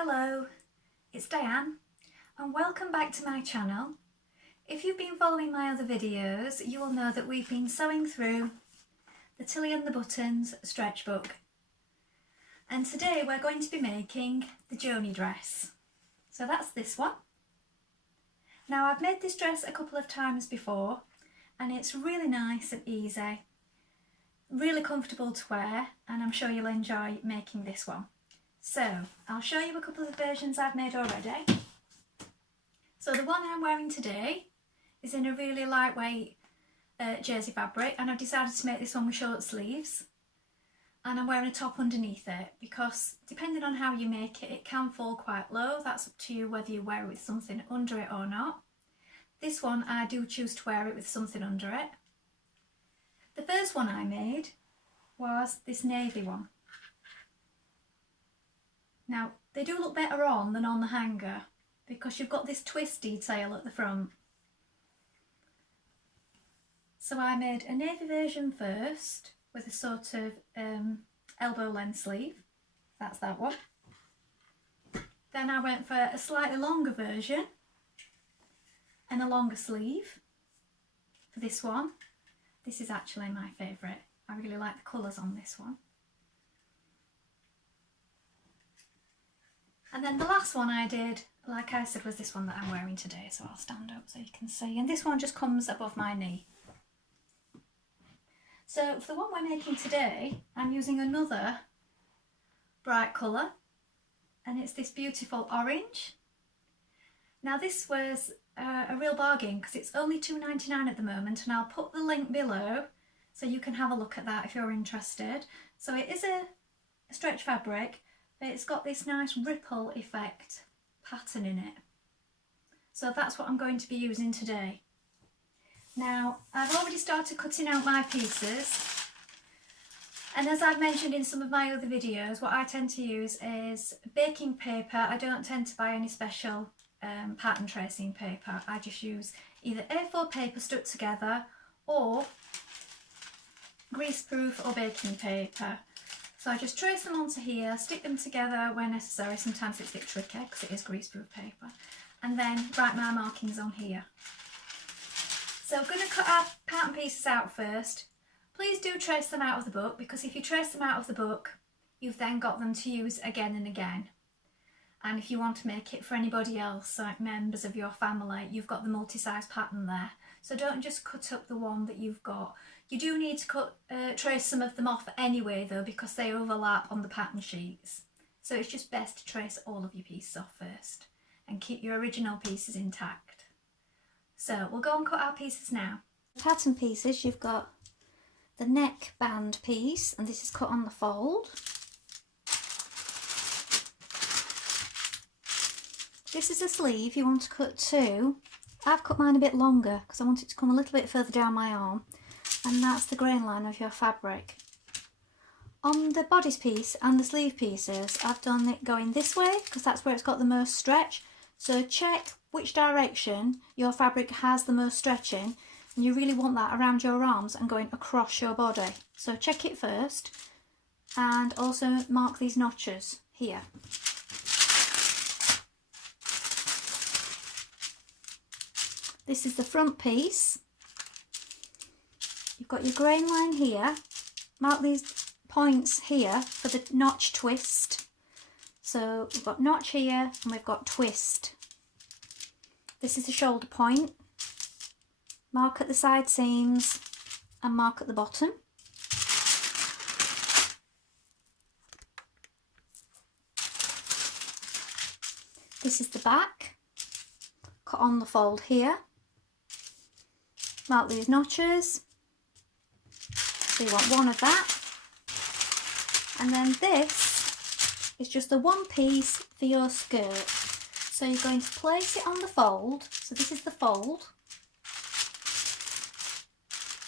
Hello, it's Diane and welcome back to my channel. If you've been following my other videos, you will know that we've been sewing through the Tilly and the Buttons stretch book. And today we're going to be making the Joni dress. So that's this one. Now I've made this dress a couple of times before and it's really nice and easy, really comfortable to wear, and I'm sure you'll enjoy making this one. So I'll show you a couple of versions I've made already. So the one I'm wearing today is in a really lightweight jersey fabric, and I've decided to make this one with short sleeves, and I'm wearing a top underneath it because depending on how you make it, it can fall quite low. That's up to you whether you wear it with something under it or not. This one I do choose to wear it with something under it. The first one I made was this navy one. Now, they do look better on than on the hanger because you've got this twist detail at the front. So I made a navy version first with a sort of elbow length sleeve. That's that one. Then I went for a slightly longer version and a longer sleeve for this one. This is actually my favourite. I really like the colours on this one. And then the last one I did, like I said, was this one that I'm wearing today, so I'll stand up so you can see. And this one just comes above my knee. So for the one we're making today, I'm using another bright colour, and it's this beautiful orange. Now this was a real bargain because it's only £2.99 at the moment, and I'll put the link below so you can have a look at that if you're interested. So it is a stretch fabric, but it's got this nice ripple effect pattern in it. So that's what I'm going to be using today. Now, I've already started cutting out my pieces, and as I've mentioned in some of my other videos, what I tend to use is baking paper. I don't tend to buy any special pattern tracing paper. I just use either A4 paper stuck together or greaseproof or baking paper. So I just trace them onto here, stick them together where necessary. Sometimes it's a bit tricky because it is greaseproof paper. And then write my markings on here. So we're going to cut our pattern pieces out first. Please do trace them out of the book, because if you trace them out of the book, you've then got them to use again and again. And if you want to make it for anybody else, like members of your family, you've got the multi-size pattern there. So don't just cut up the one that you've got. You do need to trace some of them off anyway though, because they overlap on the pattern sheets. So it's just best to trace all of your pieces off first and keep your original pieces intact. So we'll go and cut our pieces now. Pattern pieces, you've got the neck band piece, and this is cut on the fold. This is a sleeve you want to cut two. I've cut mine a bit longer because I want it to come a little bit further down my arm, and that's the grain line of your fabric. On the bodice piece and the sleeve pieces, I've done it going this way because that's where it's got the most stretch. So check which direction your fabric has the most stretching, and you really want that around your arms and going across your body. So check it first, and also mark these notches here. This is the front piece. You've got your grain line here. Mark these points here for the notch twist. So we've got notch here and we've got twist. This is the shoulder point. Mark at the side seams and mark at the bottom. This is the back. Cut on the fold here. Mark these notches. So you want one of that. And then this is just the one piece for your skirt. So you're going to place it on the fold. So this is the fold.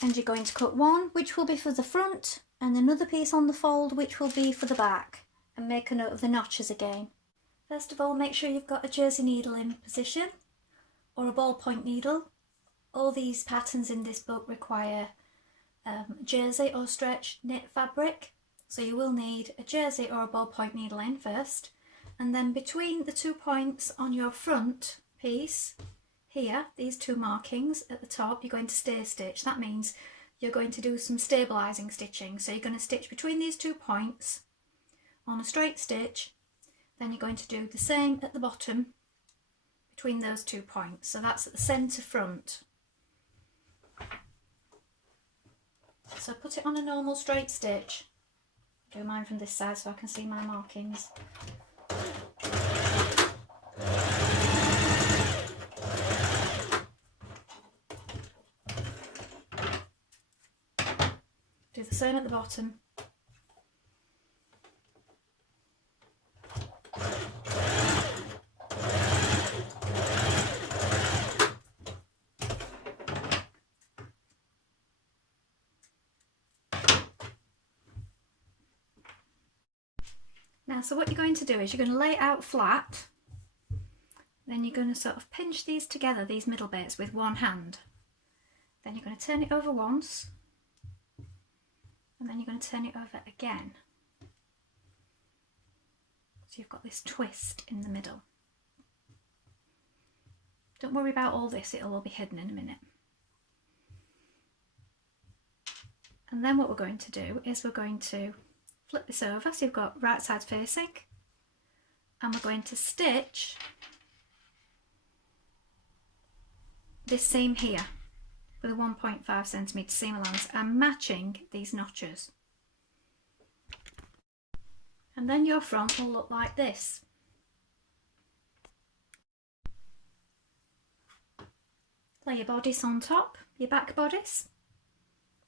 And you're going to cut one, which will be for the front, and another piece on the fold, which will be for the back. And make a note of the notches again. First of all, make sure you've got a jersey needle in position, or a ballpoint needle. All these patterns in this book require jersey or stretch knit fabric, so you will need a jersey or a ballpoint needle in first, and then between the 2 points on your front piece here, these 2 markings at the top, you're going to stay stitch. That means you're going to do some stabilising stitching. So you're going to stitch between these 2 points on a straight stitch, then you're going to do the same at the bottom between those 2 points. So that's at the centre front. So put it on a normal straight stitch. Do mine from this side so I can see my markings. Do the same at the bottom. Now, so what you're going to do is you're going to lay it out flat, then you're going to sort of pinch these together, these middle bits, with one hand. Then you're going to turn it over once, and then you're going to turn it over again. So you've got this twist in the middle. Don't worry about all this, it'll all be hidden in a minute. And then what we're going to do is we're going to flip this over so you've got right sides facing, and we're going to stitch this seam here with a 1.5 centimetre seam allowance and matching these notches. And then your front will look like this. Lay your bodice on top, your back bodice,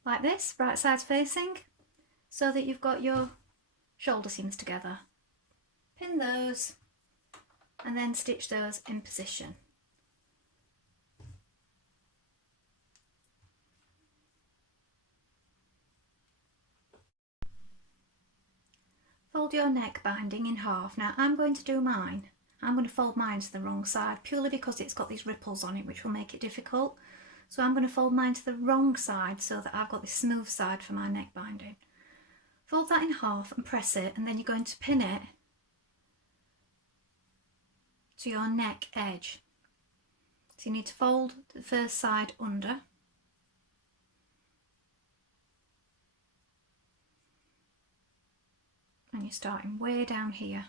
like this, right sides facing, so that you've got your shoulder seams together. Pin those and then stitch those in position. Fold your neck binding in half. Now I'm going to do mine. I'm going to fold mine to the wrong side purely because it's got these ripples on it which will make it difficult. So I'm going to fold mine to the wrong side so that I've got this smooth side for my neck binding. Fold that in half and press it, and then you're going to pin it to your neck edge. So you need to fold the first side under. And you're starting way down here.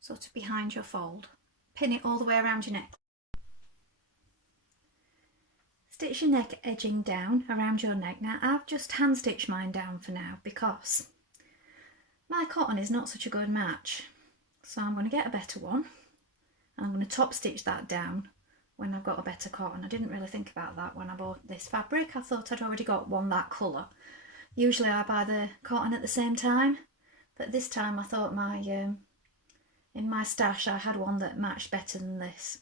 Sort of behind your fold. Pin it all the way around your neck. Stitch your neck edging down around your neck. Now I've just hand stitched mine down for now because my cotton is not such a good match. So I'm going to get a better one and I'm going to top stitch that down when I've got a better cotton. I didn't really think about that when I bought this fabric. I thought I'd already got one that colour. Usually I buy the cotton at the same time, but this time I thought in my stash I had one that matched better than this.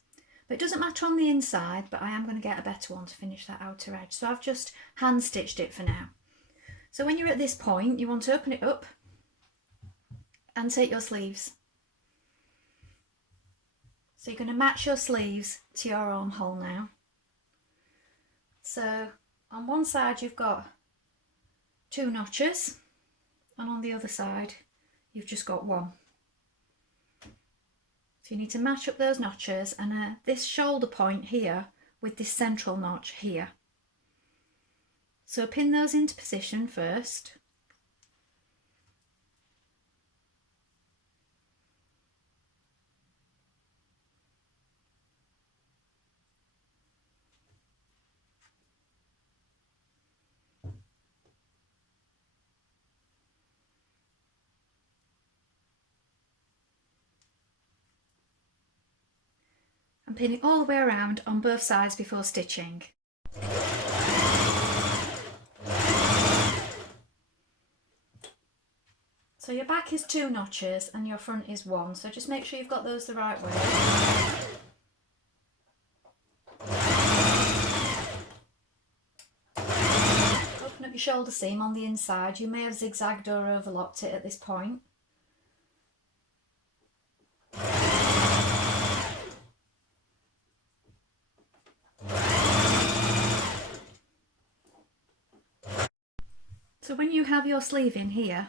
But it doesn't matter on the inside, but I am going to get a better one to finish that outer edge. So I've just hand stitched it for now. So when you're at this point, you want to open it up and take your sleeves. So you're going to match your sleeves to your armhole now. So on one side you've got 2 notches, and on the other side you've just got 1. So you need to match up those notches and this shoulder point here with this central notch here. So pin those into position first. And pin it all the way around on both sides before stitching. So your back is 2 notches and your front is 1, so just make sure you've got those the right way. Open up your shoulder seam on the inside. You may have zigzagged or overlocked it at this point. So when you have your sleeve in here,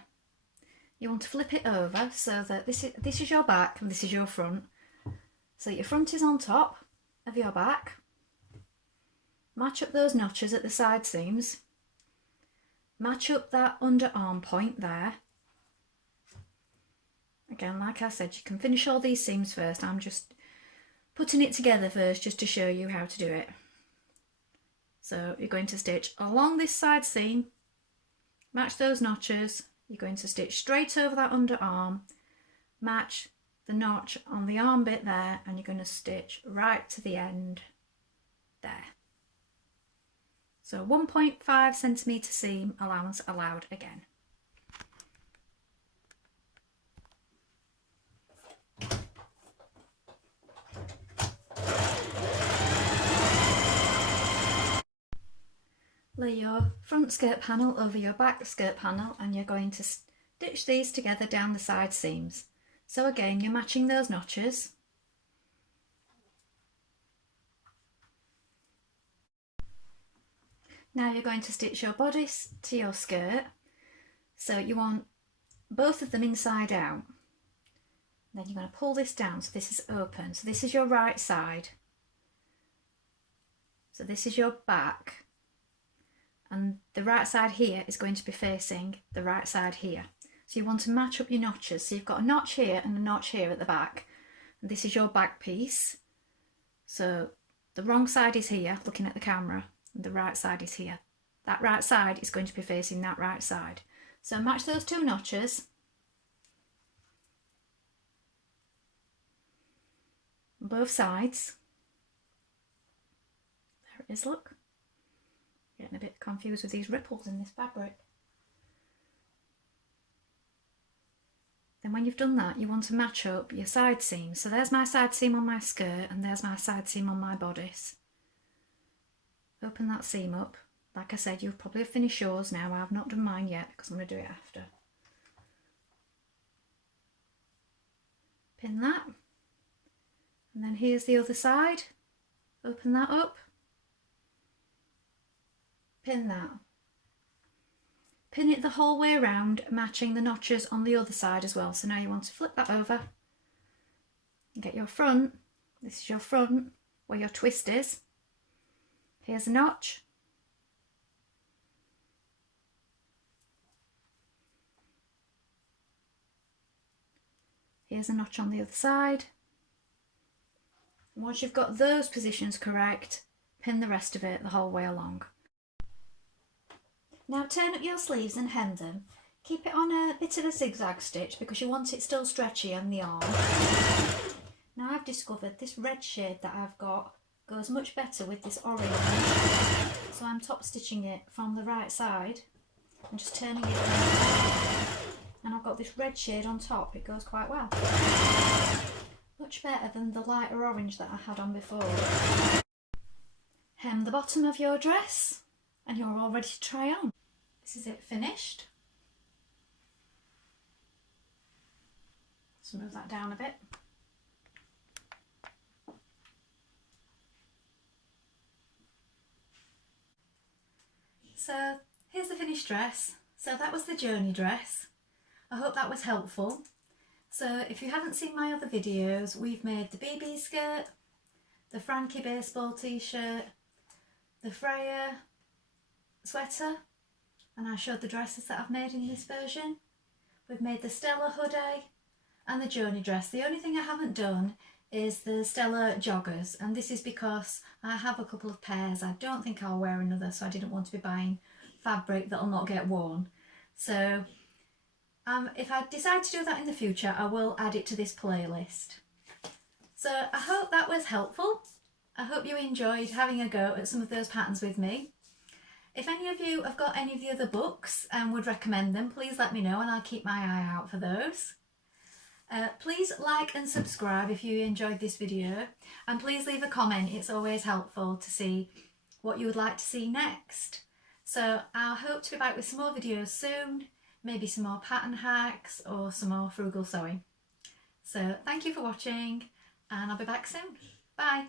you want to flip it over so that this is your back and this is your front. So your front is on top of your back. Match up those notches at the side seams. Match up that underarm point there. Again, like I said, you can finish all these seams first. I'm just putting it together first just to show you how to do it. So you're going to stitch along this side seam, match those notches, you're going to stitch straight over that underarm, match the notch on the arm bit there, and you're going to stitch right to the end there. So 1.5 centimetre seam allowance allowed again. Lay your front skirt panel over your back skirt panel and you're going to stitch these together down the side seams. So again, you're matching those notches. Now you're going to stitch your bodice to your skirt. So you want both of them inside out. Then you're going to pull this down so this is open. So this is your right side. So this is your back. And the right side here is going to be facing the right side here. So you want to match up your notches. So you've got a notch here and a notch here at the back. And this is your back piece. So the wrong side is here, looking at the camera, and the right side is here. That right side is going to be facing that right side. So match those two notches. On both sides. There it is, look. Getting a bit confused with these ripples in this fabric. Then when you've done that, you want to match up your side seams. So there's my side seam on my skirt and there's my side seam on my bodice. Open that seam up. Like I said, you'll probably have finished yours now. I've not done mine yet because I'm going to do it after. Pin that. And then here's the other side. Open that up. Pin that. Pin it the whole way around, matching the notches on the other side as well. So now you want to flip that over and get your front. This is your front where your twist is. Here's a notch. Here's a notch on the other side. And once you've got those positions correct, pin the rest of it the whole way along. Now turn up your sleeves and hem them. Keep it on a bit of a zigzag stitch because you want it still stretchy on the arm. Now I've discovered this red shade that I've got goes much better with this orange. So I'm top stitching it from the right side and just turning it around. And I've got this red shade on top, it goes quite well. Much better than the lighter orange that I had on before. Hem the bottom of your dress and you're all ready to try on. This is it finished. Let's move that down a bit. So here's the finished dress. So that was the Joni dress. I hope that was helpful. So if you haven't seen my other videos, we've made the BB skirt, the Frankie baseball t-shirt, the Freya sweater, and I showed the dresses that I've made in this version. We've made the Stella hoodie and the Joni dress. The only thing I haven't done is the Stella joggers, and this is because I have a couple of pairs. I don't think I'll wear another, so I didn't want to be buying fabric that'll not get worn. So if I decide to do that in the future, I will add it to this playlist. So I hope that was helpful. I hope you enjoyed having a go at some of those patterns with me. If any of you have got any of the other books and would recommend them, please let me know and I'll keep my eye out for those. Please like and subscribe if you enjoyed this video, and please leave a comment. It's always helpful to see what you would like to see next. So I hope to be back with some more videos soon, maybe some more pattern hacks or some more frugal sewing. So thank you for watching and I'll be back soon. Bye.